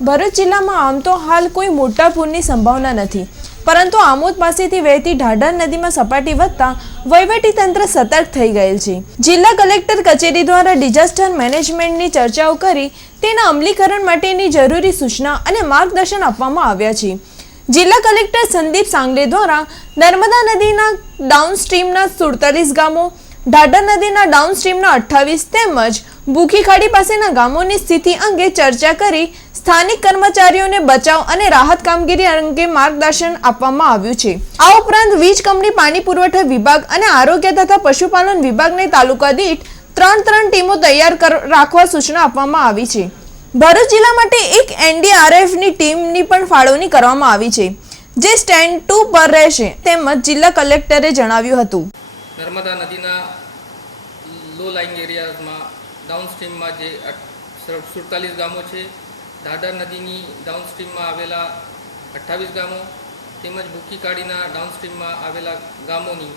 ભરૂચ જિલ્લામાં આમ તો હાલ કોઈ મોટા પૂરની સંભાવના નથી. પરંતુ આમોદ પાસેથી વહેતી ઢાઢર નદીમાં સપાટી વધતા વહીવટી તંત્ર સતર્ક થઈ ગયેલ છે. જિલ્લા કલેક્ટર કચેરી દ્વારા ડિઝાસ્ટર મેનેજમેન્ટની ચર્ચાઓ કરી તેના અમલીકરણ માટેની જરૂરી સૂચના અને માર્ગદર્શન આપવામાં આવ્યા છે. જિલ્લા કલેક્ટર સંદીપ સાંગલે દ્વારા નર્મદા નદીના ડાઉનસ્ટ્રીમના સુડતાલીસ ગામો, ઢાઢર નદીના ડાઉનસ્ટ્રીમના અઠ્ઠાવીસ તેમજ ભૂખી ખાડી પાસેના ગામોની સ્થિતિ અંગે ચર્ચા કરી સ્થાનિક કર્મચારીઓને બચાવ અને રાહત કામગીરી અંગે માર્ગદર્શન આપવામાં આવ્યું છે. આ ઉપરાંત વીજ, કંપની, પાણી પુરવઠા વિભાગ અને આરોગ્ય તથા પશુપાલન વિભાગને તાલુકા દીઠ ત્રણ ત્રણ ટીમો તૈયાર રાખવા સૂચના આપવામાં આવી છે. ભરૂચ જિલ્લા માટે એક એનડીઆરએફની ટીમની પણ ફાળવણી કરવામાં આવી છે, જે સ્ટેન્ડ ટુ પર રહેશે, તેમજ જિલ્લા કલેક્ટરે જણાવ્યું હતું. નર્મદા નદીના લો લાઇંગ એરિયાઝમાં ડાઉનસ્ટ્રીમમાં જે સુડતાલીસ ગામો છે. દાદર નદીની ડાઉનસ્ટ્રીમમાં આવેલા અઠ્ઠાવીસ ગામો તેમજ ભૂકી કાઢીના ડાઉનસ્ટ્રીમમાં આવેલા ગામોની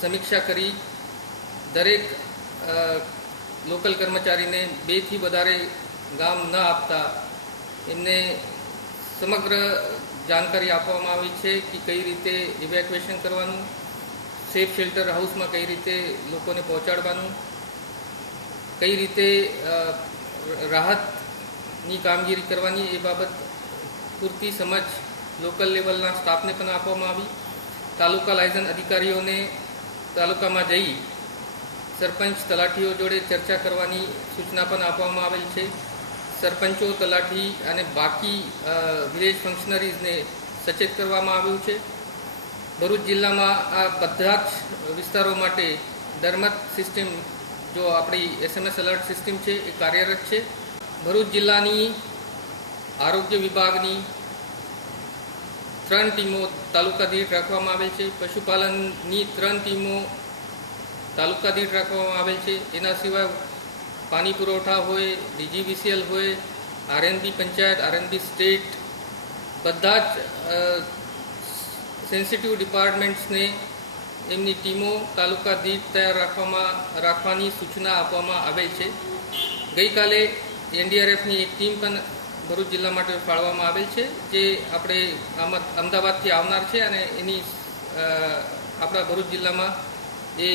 સમીક્ષા કરી દરેક લોકલ કર્મચારીને બેથી વધારે ગામ ન આપતા એમને સમગ્ર જાણકારી આપવામાં આવી છે કે કઈ રીતે ઇવેક્યુએશન કરવાનું સેફ શેલ્ટર હાઉસમાં કઈ રીતે લોકોને પહોંચાડવાનું કઈ રીતે રાહતની કામગીરી કરવાની એ બાબત પૂરતી સમજ લોકલ લેવલના સ્ટાફને પણ આપવામાં આવી. તાલુકા લાયસન્સ અધિકારીઓને તાલુકામાં જઈ સરપંચ તલાટીઓ જોડે ચર્ચા કરવાની સૂચના પણ આપવામાં આવેલ છે. સરપંચો, તલાટી અને બાકી વિલેજ ફંક્શનરીઝને સચેત કરવામાં આવ્યું છે. ભરૂચ જિલ્લામાં આ બધા જ વિસ્તારો માટે ધર્મત સિસ્ટમ જો આપણી એસએમએસ અલર્ટ સિસ્ટમ છે, એ કાર્યરત છે. ભરૂચ જિલ્લાની આરોગ્ય વિભાગની ત્રણ ટીમો તાલુકા દીઠ રાખવામાં આવેલ છે. પશુપાલનની ત્રણ ટીમો તાલુકા દીઠ રાખવામાં આવેલ છે. એના સિવાય પાણી પુરવઠા હોય, ડીજીવીસીએલ હોય, આરએનબી પંચાયત, આરએનબી સ્ટેટ, બધા જ સેન્સિટિવ ડિપાર્ટમેન્ટ્સને એમની ટીમો તાલુકા દીઠ તૈયાર રાખવામાં, રાખવાની સૂચના આપવામાં આવેલ છે. ગઈકાલે એનડીઆરએફની એક ટીમ પણ ભરૂચ જિલ્લા માટે ફાળવવામાં આવેલ છે, જે આપણે અમદાવાદથી આવનાર છે અને એની આપણા ભરૂચ જિલ્લામાં એ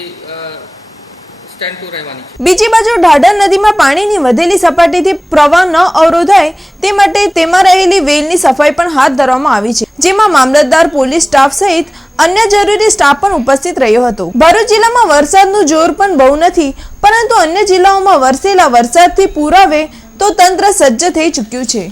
બીજી બાજુ ઢાઢર નદીમાં પાણીની વધેલી સપાટીથી પ્રવાહ ન અવરોધાય તે માટે તેમાં રહેલી વેલની સફાઈ પણ હાથ ધરવામાં આવી છે, જેમાં મામલતદાર, પોલીસ સ્ટાફ સહિત અન્ય જરૂરી સ્ટાફ પણ ઉપસ્થિત રહ્યો હતો. ભરૂચ જિલ્લામાં વરસાદનું જોર પણ બહુ નથી, પરંતુ અન્ય જિલ્લાઓમાં વરસેલા વરસાદથી પુરાવે તો તંત્ર સજ્જ થઈ ચૂક્યું છે.